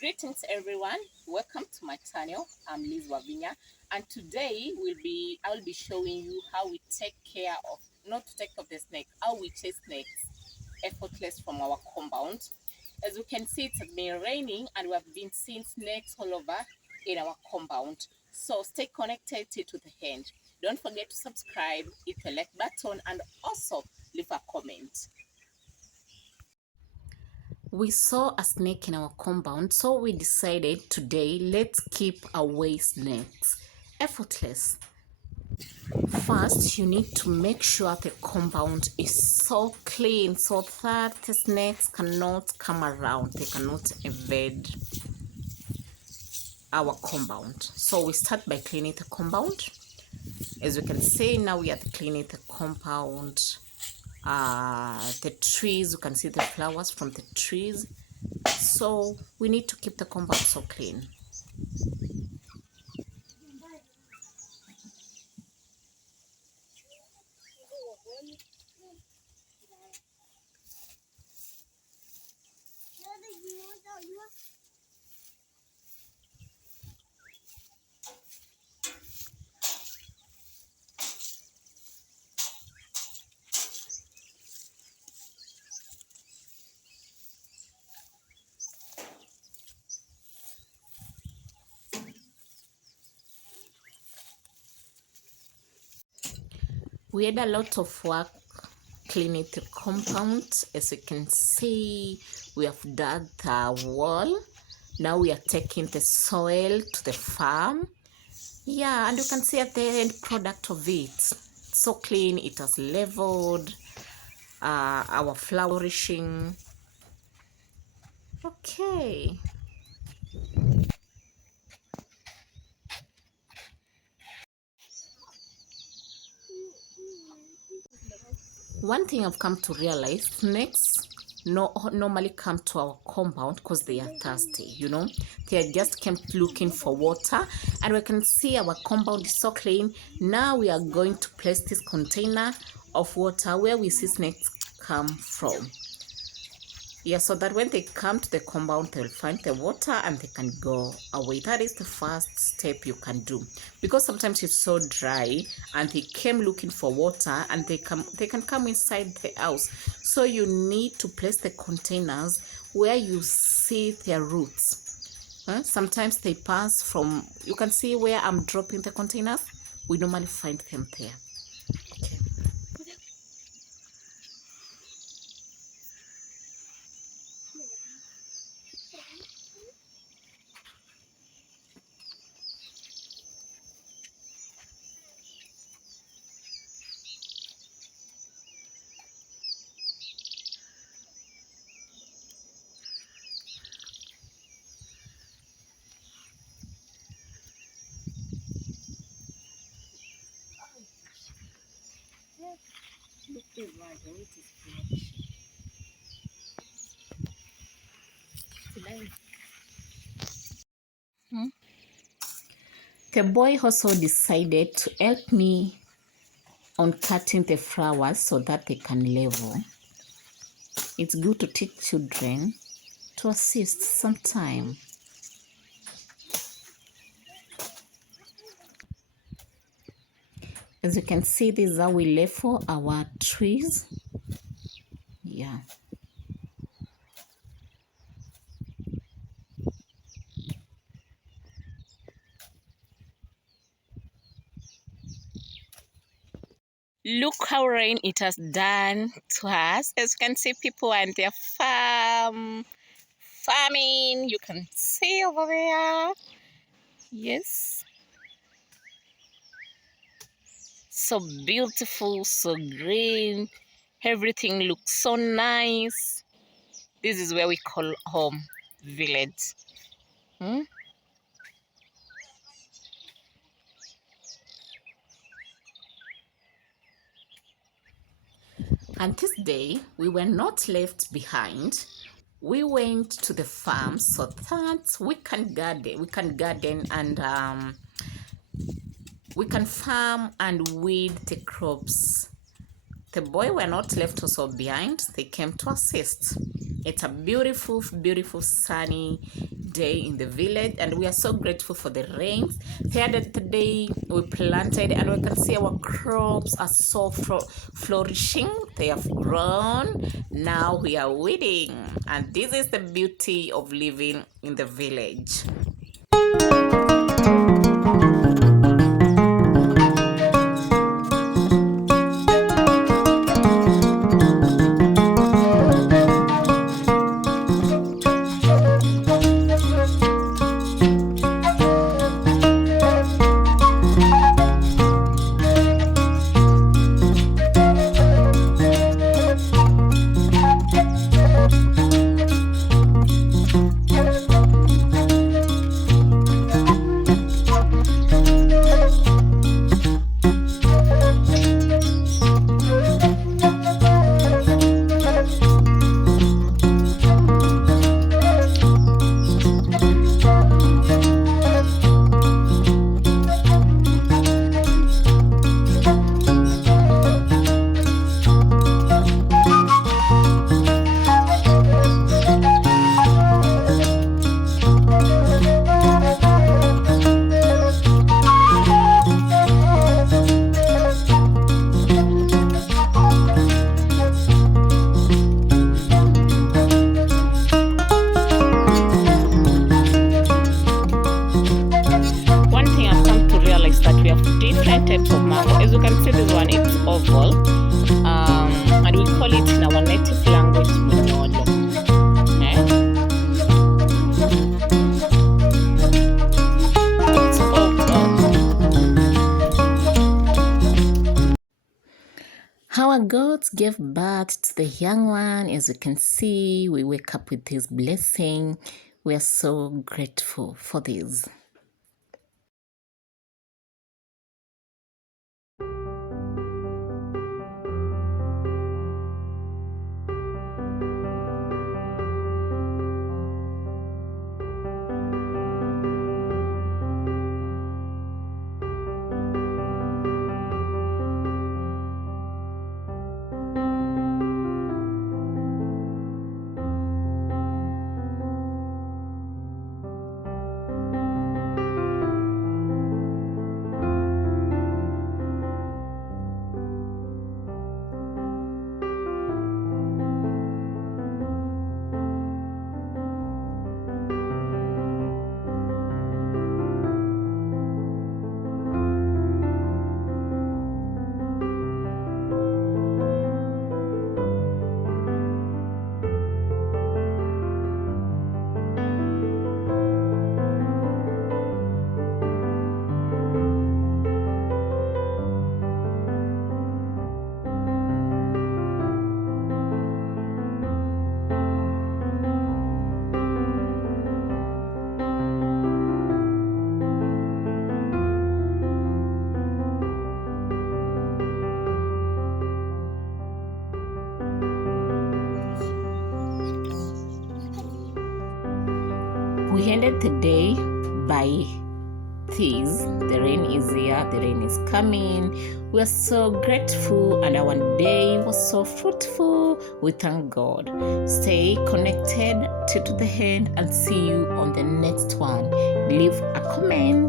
Greetings everyone, welcome to my channel. I'm Liz Wavinya, and today I'll be showing you how we take care of, not to take of the snake, how we chase snakes effortless from our compound. As you can see, it has been raining and we have been seeing snakes all over in our compound. So stay connected to the end. Don't forget to subscribe, hit the like button, and also leave a comment. We saw a snake in our compound, so we decided today let's keep away snakes effortless. First, you need to make sure the compound is so clean so that the snakes cannot come around, they cannot invade our compound. So we start by cleaning the compound. As you can see, now we are cleaning the compound. The trees, you can see the flowers from the trees. So we need to keep the compound so clean. We had a lot of work cleaning the compound. As you can see, we have dug the wall. Now we are taking the soil to the farm. Yeah, and you can see at the end product of it. So clean, it has leveled our flourishing. Okay. One thing I've come to realize, snakes normally come to our compound because they are thirsty, you know. They just came looking for water, and we can see our compound is so clean. Now we are going to place this container of water where we see snakes come from. Yeah, so that when they come to the compound, they'll find the water and they can go away. That is the first step you can do, because sometimes it's so dry and they came looking for water and they can come inside the house. So you need to place the containers where you see their roots. Sometimes they pass from, you can see where I'm dropping the containers. We normally find them there. Okay. The boy also decided to help me on cutting the flowers so that they can level. It's good to teach children to assist sometime. As you can see, this is how we level our trees. Yeah. Look how rain it has done to us. As you can see, people are in their farming. You can see over there. Yes. So beautiful, so green. Everything looks so nice. This is where we call home, village. And this day, we were not left behind. We went to the farm so that we can garden and we can farm and weed the crops. The boy were not left also behind. They came to assist. It's a beautiful, beautiful sunny day in the village, and we are so grateful for the rains. The other day we planted, and we can see our crops are so flourishing. They have grown. Now we are weeding, and this is the beauty of living in the village. Different types of mango. As you can see, this one is oval, and we call it in our native language Munyolo. It's oval. Our goats gave birth to the young one. As you can see, we wake up with this blessing. We are so grateful for this. We ended the day by this. The rain is here, the rain is coming. We are so grateful, and our day was so fruitful. We thank God. Stay connected to the end, and see you on the next one. Leave a comment.